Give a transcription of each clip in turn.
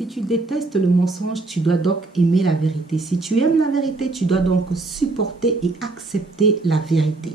Si tu détestes le mensonge, tu dois donc aimer la vérité. Si tu aimes la vérité, tu dois donc supporter et accepter la vérité.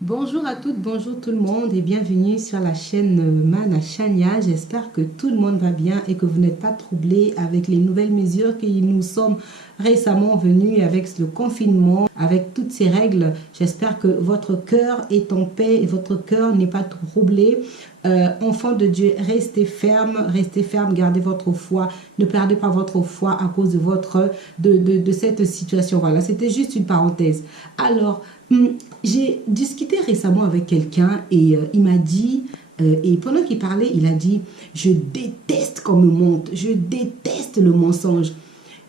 Bonjour à toutes, bonjour tout le monde et bienvenue sur la chaîne Mana Chania. J'espère que tout le monde va bien et que vous n'êtes pas troublés avec les nouvelles mesures que nous sommes récemment venus avec le confinement, avec toutes ces règles. J'espère que votre cœur est en paix et votre cœur n'est pas troublé. Enfants de Dieu, restez ferme, gardez votre foi, ne perdez pas votre foi à cause de cette situation. Voilà, c'était juste une parenthèse. Alors, j'ai discuté récemment avec quelqu'un et il m'a dit, et pendant qu'il parlait, il a dit, je déteste qu'on me monte, je déteste le mensonge.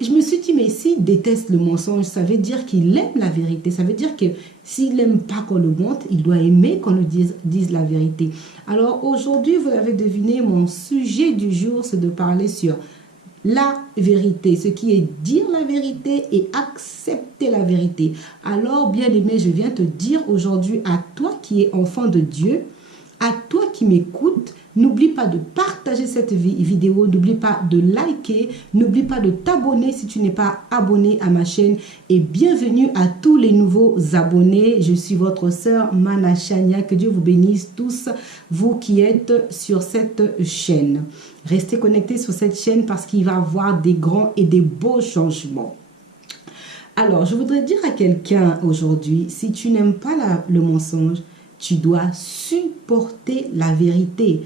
Et je me suis dit, mais s'il déteste le mensonge, ça veut dire qu'il aime la vérité. Ça veut dire que s'il n'aime pas qu'on le monte, il doit aimer qu'on lui dise la vérité. Alors aujourd'hui, vous avez deviné, mon sujet du jour, c'est de parler sur la vérité, ce qui est dire la vérité et accepter la vérité. Alors, bien-aimé, je viens te dire aujourd'hui à toi qui es enfant de Dieu, à toi qui m'écoutes, n'oublie pas de partager cette vidéo, n'oublie pas de liker, n'oublie pas de t'abonner si tu n'es pas abonné à ma chaîne. Et bienvenue à tous les nouveaux abonnés. Je suis votre sœur Mana Chania. Que Dieu vous bénisse tous, vous qui êtes sur cette chaîne. Restez connectés sur cette chaîne parce qu'il va y avoir des grands et des beaux changements. Alors, je voudrais dire à quelqu'un aujourd'hui, si tu n'aimes pas le mensonge, tu dois supporter la vérité.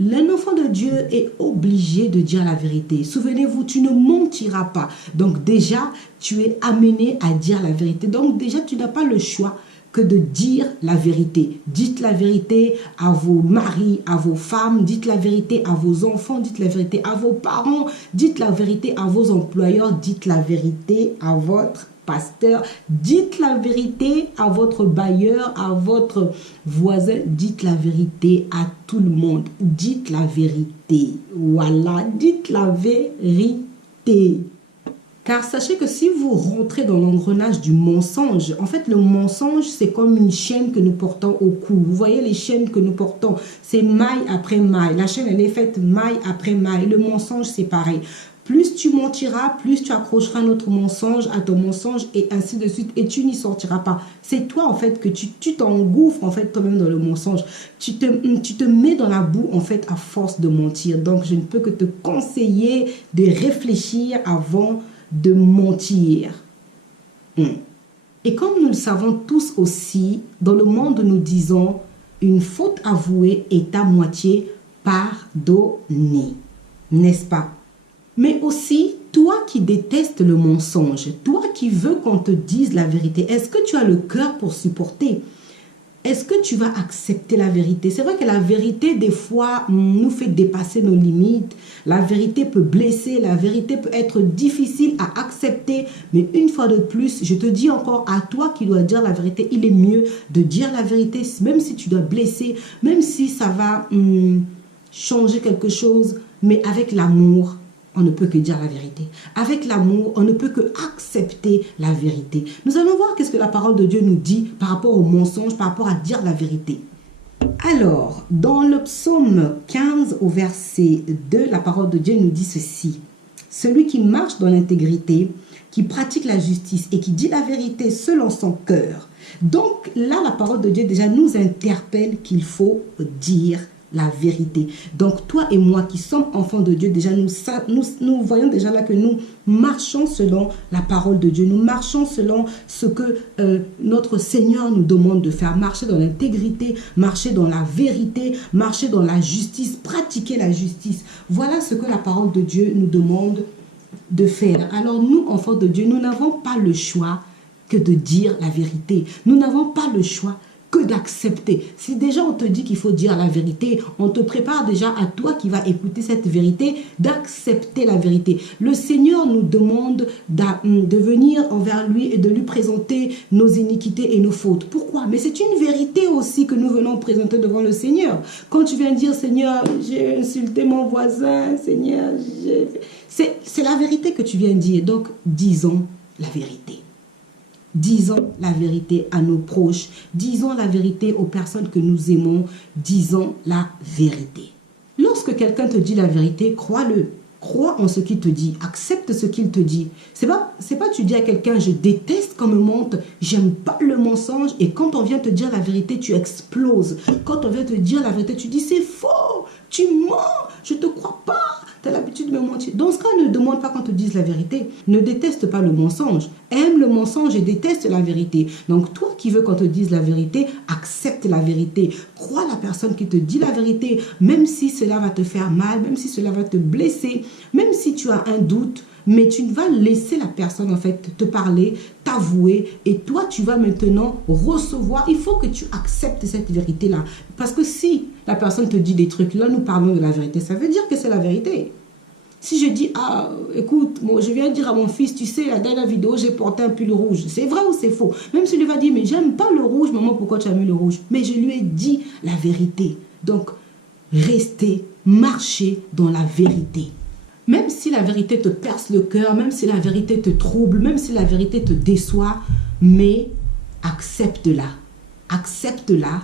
Un enfant de Dieu est obligé de dire la vérité. Souvenez-vous, tu ne mentiras pas. Donc déjà, tu es amené à dire la vérité. Donc déjà, tu n'as pas le choix que de dire la vérité. Dites la vérité à vos maris, à vos femmes, dites la vérité à vos enfants, dites la vérité à vos parents, dites la vérité à vos employeurs, dites la vérité à votre pasteur, dites la vérité à votre bailleur, à votre voisin, dites la vérité à tout le monde, dites la vérité, voilà, dites la vérité. Car sachez que si vous rentrez dans l'engrenage du mensonge, en fait le mensonge c'est comme une chaîne que nous portons au cou. Vous voyez les chaînes que nous portons, c'est maille après maille, la chaîne elle est faite maille après maille, le mensonge c'est pareil. Plus tu mentiras, plus tu accrocheras notre mensonge à ton mensonge et ainsi de suite et tu n'y sortiras pas. C'est toi en fait que tu t'engouffres en fait toi-même dans le mensonge. Tu te mets dans la boue en fait à force de mentir. Donc je ne peux que te conseiller de réfléchir avant de mentir. Et comme nous le savons tous aussi, dans le monde nous disons une faute avouée est à moitié pardonnée. N'est-ce pas? Mais aussi, toi qui détestes le mensonge, toi qui veux qu'on te dise la vérité, est-ce que tu as le cœur pour supporter? Est-ce que tu vas accepter la vérité? C'est vrai que la vérité, des fois, nous fait dépasser nos limites. La vérité peut blesser, la vérité peut être difficile à accepter. Mais une fois de plus, je te dis encore à toi qui dois dire la vérité, il est mieux de dire la vérité, même si tu dois blesser, même si ça va changer quelque chose, mais avec l'amour. On ne peut que dire la vérité. Avec l'amour, on ne peut que accepter la vérité. Nous allons voir qu'est-ce que la parole de Dieu nous dit par rapport au mensonge, par rapport à dire la vérité. Alors, dans le psaume 15 au verset 2, la parole de Dieu nous dit ceci. Celui qui marche dans l'intégrité, qui pratique la justice et qui dit la vérité selon son cœur. Donc là, la parole de Dieu déjà nous interpelle qu'il faut dire la vérité. Donc toi et moi qui sommes enfants de Dieu, déjà nous voyons déjà là que nous marchons selon la parole de Dieu. Nous marchons selon ce que notre Seigneur nous demande de faire. Marcher dans l'intégrité, marcher dans la vérité, marcher dans la justice, pratiquer la justice. Voilà ce que la parole de Dieu nous demande de faire. Alors nous, enfants de Dieu, nous n'avons pas le choix que de dire la vérité. Nous n'avons pas le choix que d'accepter. Si déjà on te dit qu'il faut dire la vérité, on te prépare déjà à toi qui va écouter cette vérité, d'accepter la vérité. Le Seigneur nous demande de venir envers lui et de lui présenter nos iniquités et nos fautes. Pourquoi? Mais c'est une vérité aussi que nous venons présenter devant le Seigneur. Quand tu viens dire, Seigneur, j'ai insulté mon voisin, Seigneur, c'est la vérité que tu viens dire. Donc, disons la vérité. Disons la vérité à nos proches. Disons la vérité aux personnes que nous aimons. Disons la vérité. Lorsque quelqu'un te dit la vérité, crois-le. Crois en ce qu'il te dit. Accepte ce qu'il te dit. C'est pas tu dis à quelqu'un, je déteste qu'on me mente, j'aime pas le mensonge. Et quand on vient te dire la vérité, tu exploses. Quand on vient te dire la vérité, tu dis, c'est faux, tu mens, je te crois pas. Tu as l'habitude de me mentir. Dans ce cas, ne demande pas qu'on te dise la vérité. Ne déteste pas le mensonge. Aime le mensonge et déteste la vérité. Donc, toi qui veux qu'on te dise la vérité, accepte la vérité. Crois la personne qui te dit la vérité, même si cela va te faire mal, même si cela va te blesser, même si tu as un doute, mais tu vas laisser la personne en fait te parler, t'avouer, et toi tu vas maintenant recevoir. Il faut que tu acceptes cette vérité-là. Parce que si la personne te dit des trucs, là nous parlons de la vérité, ça veut dire que c'est la vérité. Si je dis, ah, écoute, moi, je viens dire à mon fils, tu sais, la dernière vidéo, j'ai porté un pull rouge. C'est vrai ou c'est faux? Même si lui va dire, mais j'aime pas le rouge, maman, pourquoi tu as mis le rouge? Mais je lui ai dit la vérité. Donc, restez, marchez dans la vérité. Même si la vérité te perce le cœur, même si la vérité te trouble, même si la vérité te déçoit, mais accepte-la. Accepte-la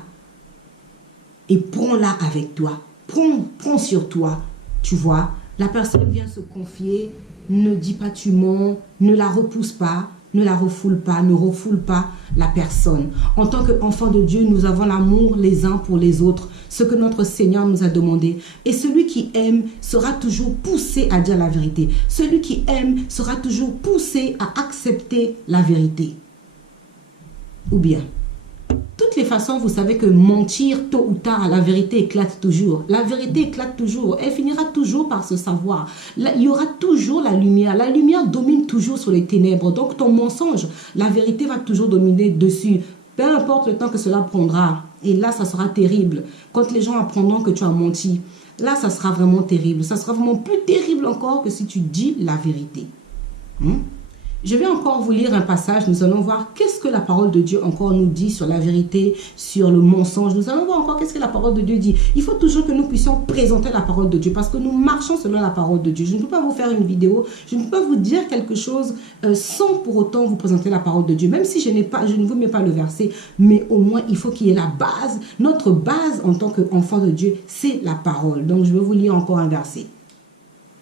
et prends-la avec toi. Prends sur toi, tu vois. La personne vient se confier, ne dis pas tu mens, ne la repousse pas, ne la refoule pas, ne refoule pas la personne. En tant qu'enfants de Dieu, nous avons l'amour les uns pour les autres, ce que notre Seigneur nous a demandé. Et celui qui aime sera toujours poussé à dire la vérité. Celui qui aime sera toujours poussé à accepter la vérité. Ou bien, toutes les façons, vous savez que mentir, tôt ou tard, la vérité éclate toujours. La vérité éclate toujours. Elle finira toujours par se savoir. Là, il y aura toujours la lumière. La lumière domine toujours sur les ténèbres. Donc, ton mensonge, la vérité va toujours dominer dessus. Peu importe le temps que cela prendra. Et là, ça sera terrible. Quand les gens apprendront que tu as menti, là, ça sera vraiment terrible. Ça sera vraiment plus terrible encore que si tu dis la vérité. Je vais encore vous lire un passage. Nous allons voir qu'est-ce que la parole de Dieu encore nous dit sur la vérité, sur le mensonge. Nous allons voir encore qu'est-ce que la parole de Dieu dit. Il faut toujours que nous puissions présenter la parole de Dieu parce que nous marchons selon la parole de Dieu. Je ne peux pas vous faire une vidéo, je ne peux pas vous dire quelque chose sans pour autant vous présenter la parole de Dieu. Même si je ne vous mets pas le verset, mais au moins il faut qu'il y ait la base. Notre base en tant qu'enfant de Dieu, c'est la parole. Donc je vais vous lire encore un verset.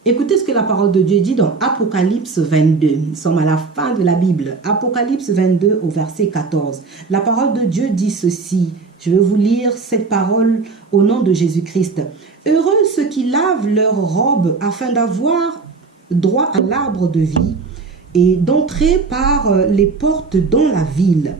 Écoutez ce que la parole de Dieu dit dans Apocalypse 22. Nous sommes à la fin de la Bible. Apocalypse 22 au verset 14. La parole de Dieu dit ceci. Je vais vous lire cette parole au nom de Jésus-Christ. Heureux ceux qui lavent leurs robes afin d'avoir droit à l'arbre de vie et d'entrer par les portes dans la ville.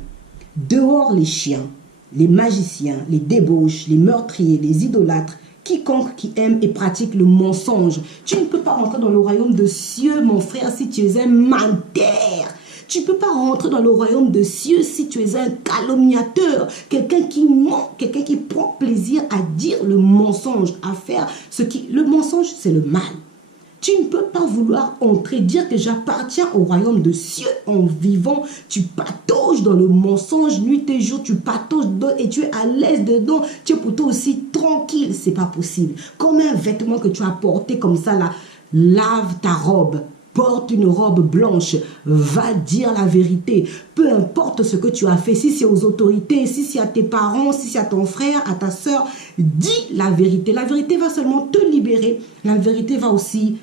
Dehors les chiens, les magiciens, les débauches, les meurtriers, les idolâtres, quiconque qui aime et pratique le mensonge. Tu ne peux pas rentrer dans le royaume de cieux, mon frère, si tu es un menteur. Tu ne peux pas rentrer dans le royaume de cieux si tu es un calomniateur, quelqu'un qui ment, quelqu'un qui prend plaisir à dire le mensonge, à faire ce qui... Le mensonge, c'est le mal. Tu ne peux pas vouloir entrer, dire que j'appartiens au royaume de cieux en vivant. Tu patauges dans le mensonge, nuit et jour, tu patauges dedans et tu es à l'aise dedans. Tu es plutôt aussi tranquille. C'est pas possible. Comme un vêtement que tu as porté comme ça là, lave ta robe. Porte une robe blanche, va dire la vérité. Peu importe ce que tu as fait, si c'est aux autorités, si c'est à tes parents, si c'est à ton frère, à ta soeur, dis la vérité. La vérité va seulement te libérer. La vérité va aussi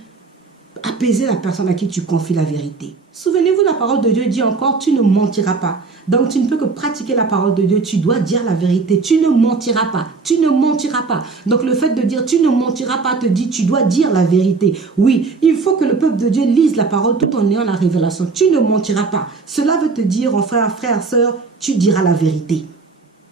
apaiser la personne à qui tu confies la vérité. Souvenez-vous, la parole de Dieu dit encore, tu ne mentiras pas. Donc, tu ne peux que pratiquer la parole de Dieu. Tu dois dire la vérité. Tu ne mentiras pas. Tu ne mentiras pas. Donc, le fait de dire tu ne mentiras pas te dit tu dois dire la vérité. Oui, il faut que le peuple de Dieu lise la parole tout en ayant la révélation. Tu ne mentiras pas. Cela veut te dire, frère, sœur, tu diras la vérité.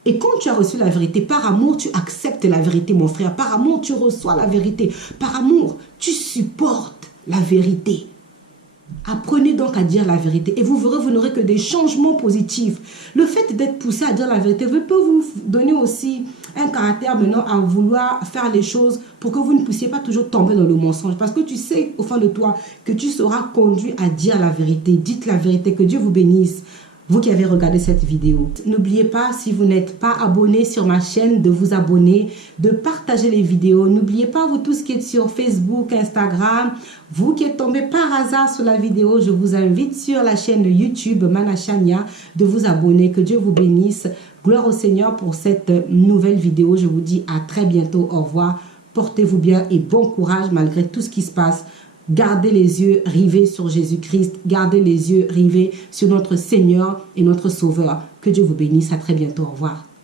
Et quand tu as reçu la vérité, par amour, tu acceptes la vérité, mon frère. Par amour, tu reçois la vérité. Par amour, tu supportes la vérité. Apprenez donc à dire la vérité et vous verrez, vous n'aurez que des changements positifs. Le fait d'être poussé à dire la vérité peut vous donner aussi un caractère maintenant à vouloir faire les choses pour que vous ne puissiez pas toujours tomber dans le mensonge. Parce que tu sais au fond de toi que tu seras conduit à dire la vérité. Dites la vérité, que Dieu vous bénisse. vous qui avez regardé cette vidéo. N'oubliez pas, si vous n'êtes pas abonné sur ma chaîne, de vous abonner, de partager les vidéos. N'oubliez pas, vous tous qui êtes sur Facebook, Instagram, vous qui êtes tombé par hasard sur la vidéo, je vous invite sur la chaîne YouTube Mana Chania de vous abonner. Que Dieu vous bénisse. Gloire au Seigneur pour cette nouvelle vidéo. Je vous dis à très bientôt. Au revoir. Portez-vous bien et bon courage malgré tout ce qui se passe. Gardez les yeux rivés sur Jésus-Christ. Gardez les yeux rivés sur notre Seigneur et notre Sauveur. Que Dieu vous bénisse. À très bientôt. Au revoir.